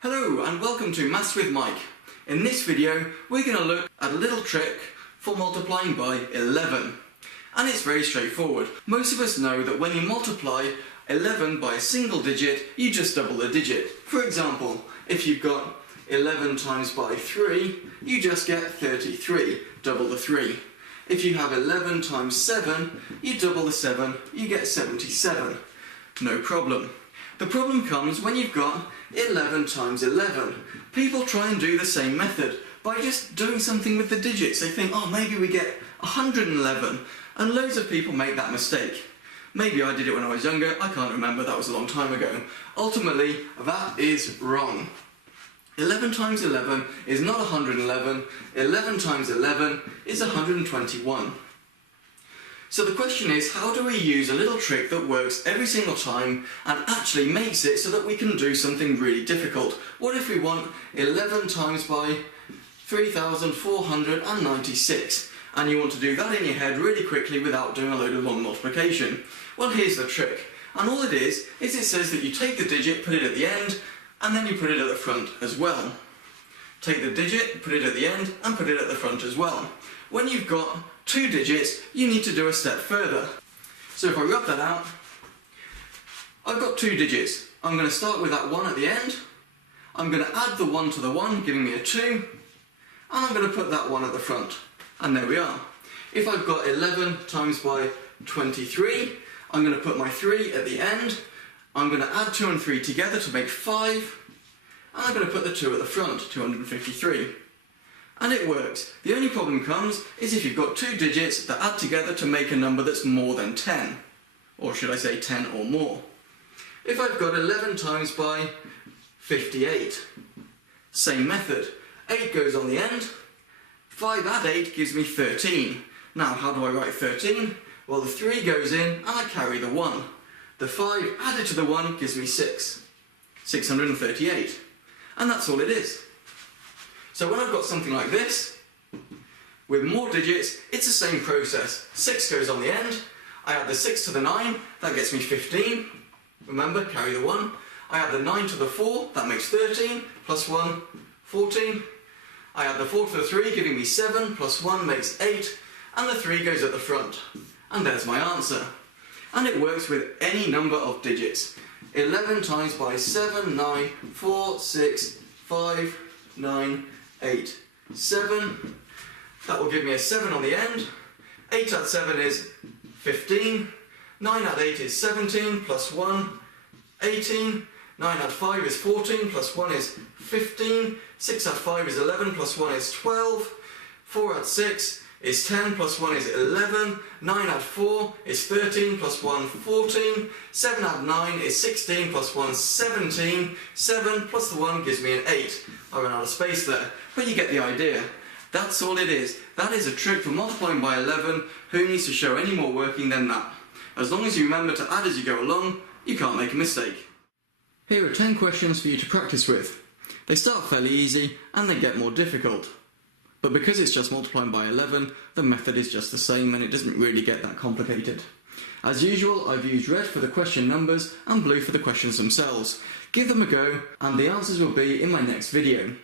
Hello and welcome to Maths with Mike. In this video we're going to look at a little trick for multiplying by 11. And it's very straightforward. Most of us know that when you multiply 11 by a single digit, you just double the digit. For example, if you've got 11 times by 3, you just get 33, double the 3. If you have 11 times 7, you double the 7, you get 77. No problem. The problem comes when you've got 11 times 11. People try and do the same method by just doing something with the digits. They think, oh, maybe we get 111, and loads of people make that mistake. Maybe I did it when I was younger, I can't remember, that was a long time ago. Ultimately, that is wrong. 11 times 11 is not 111, 11 times 11 is 121. So the question is, how do we use a little trick that works every single time and actually makes it so that we can do something really difficult? What if we want 11 times by 3,496 and you want to do that in your head really quickly without doing a load of long multiplication? Well, here's the trick. And all it is it says that you take the digit, put it at the end, and then you put it at the front as well. Take the digit, put it at the end, and put it at the front as well. When you've got two digits, you need to do a step further. So if I rub that out, I've got two digits. I'm going to start with that 1 at the end. I'm going to add the 1 to the 1, giving me a 2. And I'm going to put that 1 at the front. And there we are. If I've got 11 times by 23, I'm going to put my 3 at the end. I'm going to add 2 and 3 together to make 5. And I'm going to put the 2 at the front, 253. And it works. The only problem comes is if you've got two digits that add together to make a number that's more than 10. Or should I say 10 or more. If I've got 11 times by 58, same method. 8 goes on the end. 5 add 8 gives me 13. Now, how do I write 13? Well, the 3 goes in and I carry the 1. The 5 added to the 1 gives me 6. 638. And that's all it is. So when I've got something like this, with more digits, it's the same process. 6 goes on the end, I add the 6 to the 9, that gets me 15. Remember, carry the 1. I add the 9 to the 4, that makes 13, plus 1, 14. I add the 4 to the 3, giving me 7, plus 1 makes 8, and the 3 goes at the front. And there's my answer. And it works with any number of digits. 11 times by 7, 9, 4, 6, 5, 9, 8, 7. That will give me a 7 on the end. 8 add 7 is 15. 9 add 8 is 17, plus 1, 18. 9 add 5 is 14, plus 1 is 15. 6 add 5 is 11, plus 1 is 12. 4 add 6 is 10, plus 1 is 11. 9 add 4 is 13, plus 1, 14. 7 add 9 is 16, plus 1, 17. 7 plus the 1 gives me an 8. I ran out of space there, but you get the idea. That's all it is. That is a trick for multiplying by 11. Who needs to show any more working than that? As long as you remember to add as you go along, you can't make a mistake. Here are 10 questions for you to practice with. They start fairly easy and they get more difficult. But because it's just multiplying by 11, the method is just the same and it doesn't really get that complicated. As usual, I've used red for the question numbers and blue for the questions themselves. Give them a go and the answers will be in my next video.